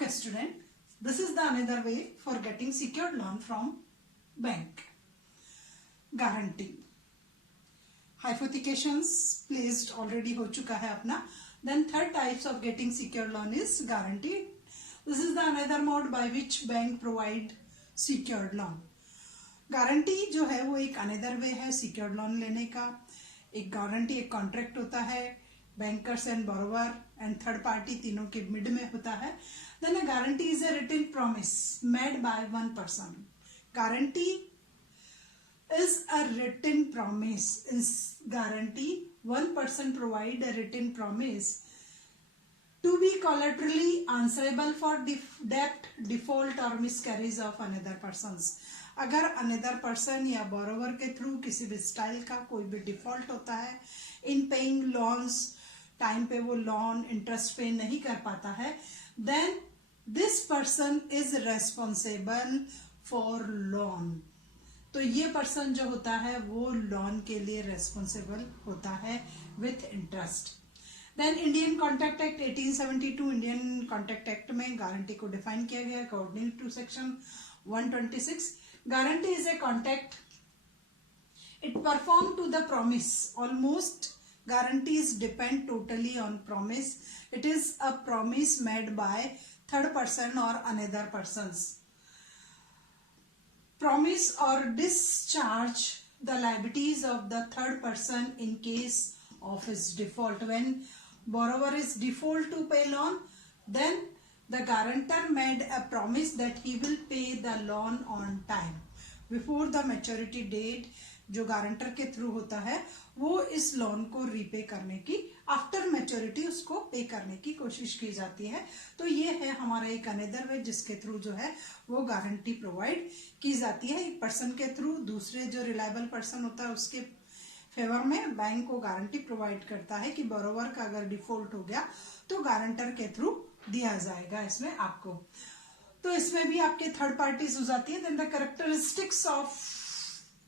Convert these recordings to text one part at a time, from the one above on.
Okay student, this is the another way for getting secured loan from bank. Guarantee. Hypothecations placed already हो चुका है अपना. Then third types of getting secured loan is guarantee. This is the another mode by which bank provide secured loan. Guarantee जो है वो एक another way है secured loan लेने का. एक गारंटी एक कॉन्ट्रैक्ट होता है bankers and borrower and third party तीनों के मिड में होता है. Then a guarantee is a written promise made by one person. Guarantee is a written promise. In guarantee, one person provide a written promise to be collaterally answerable for debt, default or miscarriage of another persons. अगर another person या borrower के through किसी भी style का कोई भी default होता है इन पेइंग लोन्स, टाइम पे वो लोन इंटरेस्ट पे नहीं कर पाता है, then this person is responsible for loan. तो ये पर्सन जो होता है वो लोन के लिए रेस्पॉन्सिबल होता है with interest. Then Indian Contract Act 1872 Indian Contract Act में गारंटी को डिफाइन किया गया according to section 126. Guarantee is a contract, it perform to the promise. Almost guarantees depend totally on promise. It is a promise made by third person or another persons. Promise or discharge the liabilities of the third person in case of his default. When borrower is default to pay loan, then the guarantor made a promise that he will pay the loan on time before the maturity date. जो guarantor के through होता है वो इस loan को repay करने की after maturity उसको पे करने की कोशिश की जाती है. तो ये है हमारा एक अनदर वे जिसके थ्रू जो है वो गारंटी प्रोवाइड की जाती है. एक पर्सन के थ्रू दूसरे जो रिलायबल पर्सन होता है उसके फेवर में बैंक को गारंटी प्रोवाइड करता है कि बोरोवर का अगर डिफॉल्ट हो गया तो गारंटर के थ्रू दिया जाएगा इसमें आपको. तो इसमें भी आपके थर्ड पार्टीज हो जाती है. Then the characteristics of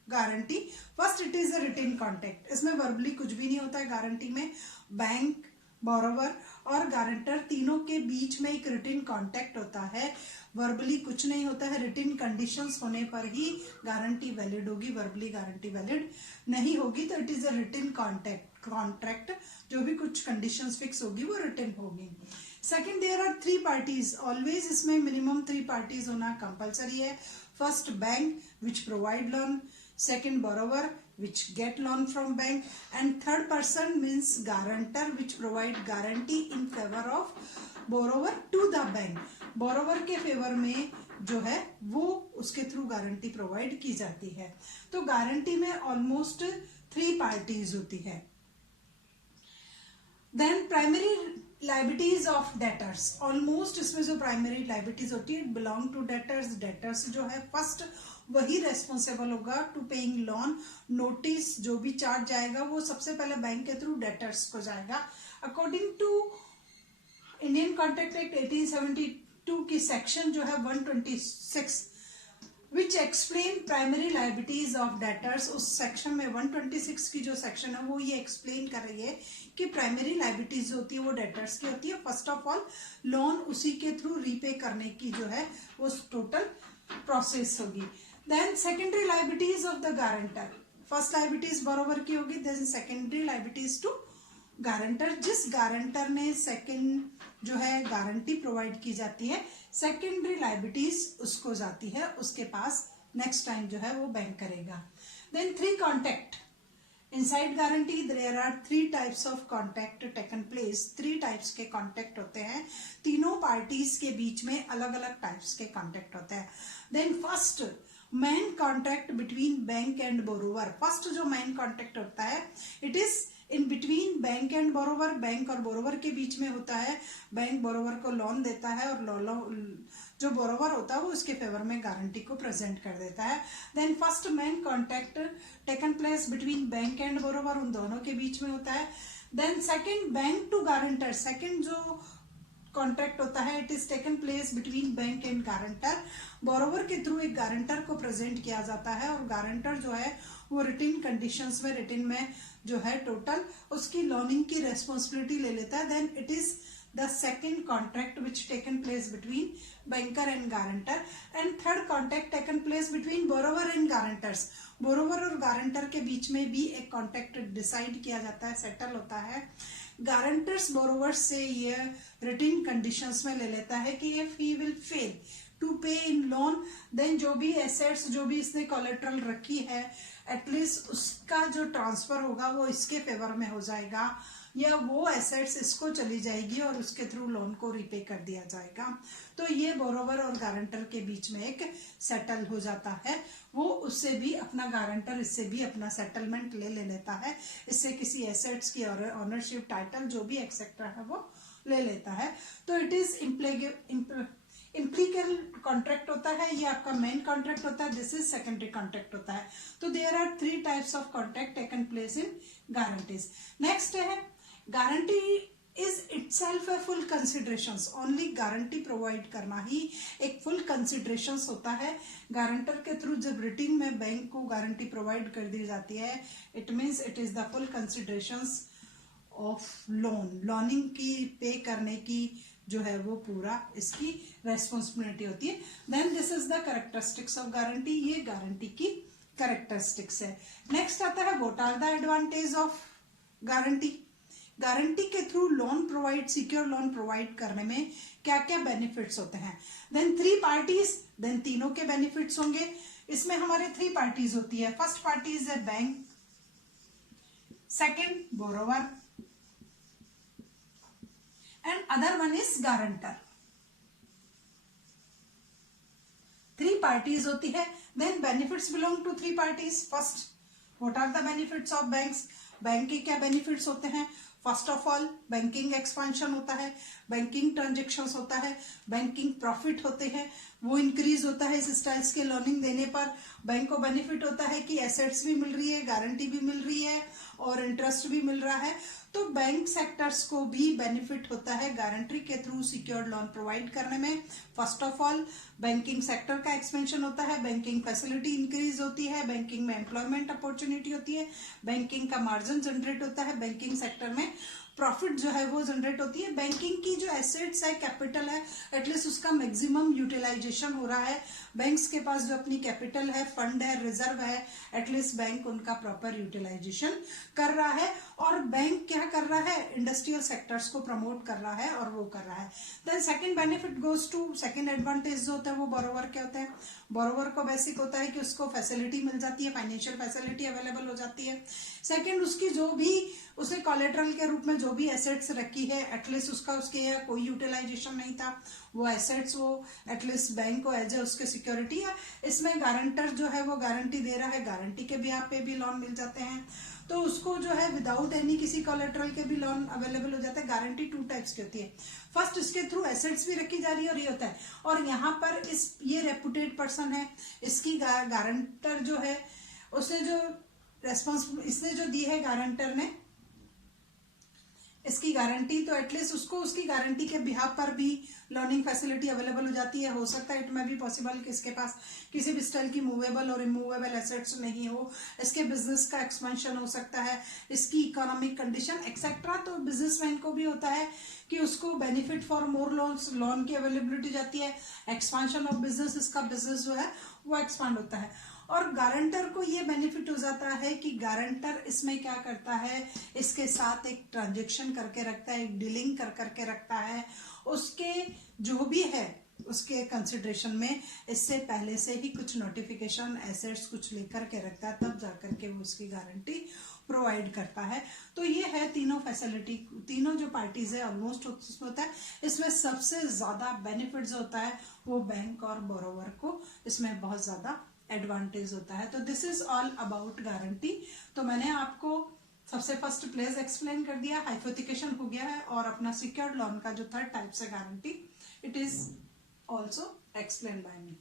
guarantee. First, it is a written contract. इसमें वर्बली कुछ भी नहीं होता है. गारंटी में बैंक, बोरोवर और गारंटर तीनों के बीच में एक रिटन कॉन्ट्रैक्ट होता है. वर्बली कुछ नहीं होता है. रिटन कंडीशंस होने पर ही गारंटी वैलिड होगी. वर्बली गारंटी वैलिड नहीं होगी. तो it is a written contract. जो भी कुछ कंडीशंस फिक्स होगी वो रिटन होगी. Second, there are three parties. Always इसमें मिनिमम थ्री पार्टीज होना कंपल्सरी है. First, bank which provide loan. Second, borrower which get loan from bank, and third person means guarantor which provide guarantee in favor of borrower to the bank. borrower के favour में जो है वो उसके through guarantee provide की जाती है. तो गारंटी में ऑलमोस्ट थ्री पार्टीज होती है. Then primary liabilities of debtors. Almost इसमें जो प्राइमरी लाइबिलिटीज होती है बिलोंग टू डेटर्स. डेटर्स जो है फर्स्ट वही रेस्पॉन्सिबल होगा टू पेइंग लोन. नोटिस जो भी चार्ज जाएगा वो सबसे पहले बैंक के थ्रू डेटर्स को जाएगा. According to Indian Contract Act 1872 की सेक्शन जो है 126 which explain primary liabilities of debtors. उस सेक्शन में 126 की जो सेक्शन है वो ये एक्सप्लेन कर रही है कि प्राइमरी लाइबिलिटीज होती है वो डेटर्स की होती है. फर्स्ट ऑफ ऑल लोन उसी के थ्रू रीपे करने की जो है वो टोटल प्रोसेस होगी. Then secondary liabilities of the guarantor. First liabilities borrower की होगी. Then secondary liabilities to guarantor. जिस गारंटर ने सेकेंड जो है गारंटी प्रोवाइड की जाती है सेकेंडरी लाइबिलिटीज उसको जाती है उसके पास. नेक्स्ट टाइम जो है वो बैंक करेगा. Then three contract. Inside guarantee there are three types of contract taken place. Three types के कॉन्ट्रैक्ट होते हैं. तीनों पार्टीज के बीच में अलग अलग टाइप्स के कॉन्ट्रैक्ट होते हैं. Then first, main contract between bank and borrower. First जो मेन कॉन्ट्रैक्ट होता है it is in between bank and borrower. Bank और बोरोवर के बीच में होता है. बैंक बोरोवर को लोन देता है और जो बोरोवर होता है वो उसके फेवर में गारंटी को प्रेजेंट कर देता है. Then first main contract taken place between bank and borrower, उन दोनों के बीच में होता है. Then second, bank to guarantor. Second जो कॉन्ट्रैक्ट होता है it is taken place between bank and guarantor. Borrower के थ्रू एक गारंटर को प्रेजेंट किया जाता है और गारंटर जो है वो रिटन कंडीशंस में रिटन में जो है टोटल उसकी लोनिंग की रेस्पॉन्सिबिलिटी ले लेता है. Then it is the second contract which taken place between banker and guarantor, and third contract taken place between borrower and guarantors. borrower और guarantor के बीच में भी एक कॉन्ट्रैक्ट डिसाइड किया जाता है, सेटल होता है. गारंटर्स बोरोवर्स से ये रिटन कंडीशंस में ले लेता है कि if he will fail to pay in loan, then जो भी एसेट्स, जो भी इसने कोलेट्रल रखी है, एटलीस्ट उसका जो ट्रांसफर होगा वो इसके फेवर में हो जाएगा, या वो एसेट्स इसको चली जाएगी और उसके थ्रू लोन को रिपे कर दिया जाएगा. तो ये बोरोवर और गारंटर के बीच में एक सेटल हो जाता है. वो उससे भी अपना, गारंटर इससे भी अपना सेटलमेंट ले लेता है, इससे किसी एसेट्स की ऑनरशिप, टाइटल, जो भी एक्सेट्रा है वो ले लेता है. तो इट इज इम्प्लीकल कॉन्ट्रैक्ट होता है, ये आपका मेन कॉन्ट्रैक्ट होता है. दिस इज सेकेंडरी कॉन्ट्रैक्ट होता है. तो there are 3 types of contract taken place in guarantees. Next है guarantee is itself a full considerations. Only guarantee provide करना ही एक फुल कंसिडरेशंस होता है. गारंटर के थ्रू जब रिटिंग में बैंक को गारंटी प्रोवाइड कर दी जाती है, it means it is the full considerations of loan. Loaning की पे करने की जो है वो पूरा इसकी रेस्पॉन्सिबिलिटी होती है. Then this is the characteristics of guarantee. ये गारंटी की कैरेक्टरिस्टिक्स है. नेक्स्ट आता है what are the advantage of guarantee. Guarantee के through loan provide, secure loan provide करने में क्या क्या बेनिफिट्स होते हैं. देन 3 पार्टीज, देन तीनों के बेनिफिट्स होंगे. इसमें हमारे 3 पार्टीज होती है. First party is a bank, second borrower, and other one is guarantor. 3 parties होती है. Then benefits belong to 3 parties. First, what are the benefits of banks? Bank के क्या बेनिफिट्स होते हैं. First of all banking expansion होता है, banking transactions होता है, बैंकिंग प्रॉफिट होते हैं, वो इंक्रीज होता है इस स्टाइल्स के लोनिंग देने पर. बैंक को बेनिफिट होता है कि एसेट्स भी मिल रही है, गारंटी भी मिल रही है और इंटरेस्ट भी मिल रहा है. तो बैंक सेक्टर्स को भी बेनिफिट होता है गारंटी के थ्रू सिक्योर्ड लोन प्रोवाइड करने में. First of all banking sector का एक्सपेंशन होता है, बैंकिंग फैसिलिटी इंक्रीज होती है, बैंकिंग में एम्प्लॉयमेंट अपॉर्चुनिटी होती है, बैंकिंग का मार्जिन जनरेट होता है, बैंकिंग सेक्टर में प्रॉफिट जो है वो जनरेट होती है. बैंकिंग की जो एसेट्स है, कैपिटल है, एटलीस्ट उसका मैक्सिमम यूटिलाइजेशन हो रहा है. बैंक्स के पास जो अपनी कैपिटल है, फंड है, रिजर्व है, एटलीस्ट बैंक उनका प्रॉपर यूटिलाइजेशन कर रहा है. और बैंक क्या कर रहा है, इंडस्ट्रियल सेक्टर्स को प्रमोट कर रहा है और वो कर रहा है. Then second benefit goes to, second advantage जो होता है वो बोरोवर के होते हैं. बोरोवर को बेसिक होता है कि उसको फैसिलिटी मिल जाती है, फाइनेंशियल फैसिलिटी अवेलेबल हो जाती है. सेकंड, उसकी जो भी उसने कोलेट्रल के रूप में जो भी एसेट्स रखी है, एटलीस्ट उसका उसके कोई यूटिलाइजेशन नहीं था, वो एसेट्स वो एटलीस्ट बैंक को एज ए उसके सिक्योरिटी है. इसमें गारंटर जो है वो गारंटी दे रहा है, गारंटी के बिहाफ पे भी लोन मिल जाते हैं. तो उसको जो है विदाउट एनी किसी कोलेट्रल के भी लोन अवेलेबल हो जाता है. गारंटी 2 टाइप्स की होती है. फर्स्ट, इसके थ्रू एसेट्स भी रखी जा रही है और ये होता है. और यहाँ पर ये रेपुटेड पर्सन है, इसकी गारंटर जो है उसने जो रेस्पॉन्सिबिलिटी इसने जो दी है गारंटर ने इसकी गारंटी, तो एटलीस्ट उसको उसकी गारंटी के बिहाफ पर भी लर्निंग फैसिलिटी अवेलेबल हो जाती है. हो सकता है इट में भी पॉसिबल कि इसके पास किसी भी स्टाइल की मूवेबल और इमूवेबल एसेट्स नहीं हो, इसके बिजनेस का एक्सपेंशन हो सकता है, इसकी इकोनॉमिक कंडीशन एक्सेट्रा. तो बिजनेसमैन को भी होता है कि उसको benefit for more loans, loan की अवेलेबिलिटी जाती है, एक्सपेंशन ऑफ बिजनेस, इसका बिजनेस जो है वो एक्सपांड होता है. और गारंटर को ये बेनिफिट हो जाता है कि गारंटर इसमें क्या करता है, इसके साथ एक ट्रांजेक्शन करके रखता है, एक डीलिंग कर करके रखता है. उसके जो भी है उसके कंसिडरेशन में इससे पहले से ही कुछ नोटिफिकेशन एसेट्स कुछ लेकर के रखता है, तब जाकर के वो उसकी गारंटी प्रोवाइड करता है. तो ये है तीनों फैसिलिटी, तीनों जो पार्टीज है ऑलमोस्ट उसमें होता है. इसमें सबसे ज्यादा बेनिफिट जो होता है वो बैंक और बोरोवर को इसमें बहुत ज्यादा एडवांटेज होता है. तो this is all about guarantee. तो मैंने आपको सबसे फर्स्ट प्लेस एक्सप्लेन कर दिया, हाइपोथिकेशन हो गया है, और अपना सिक्योर्ड लोन का जो थर्ड टाइप से guarantee, it is also explain by me.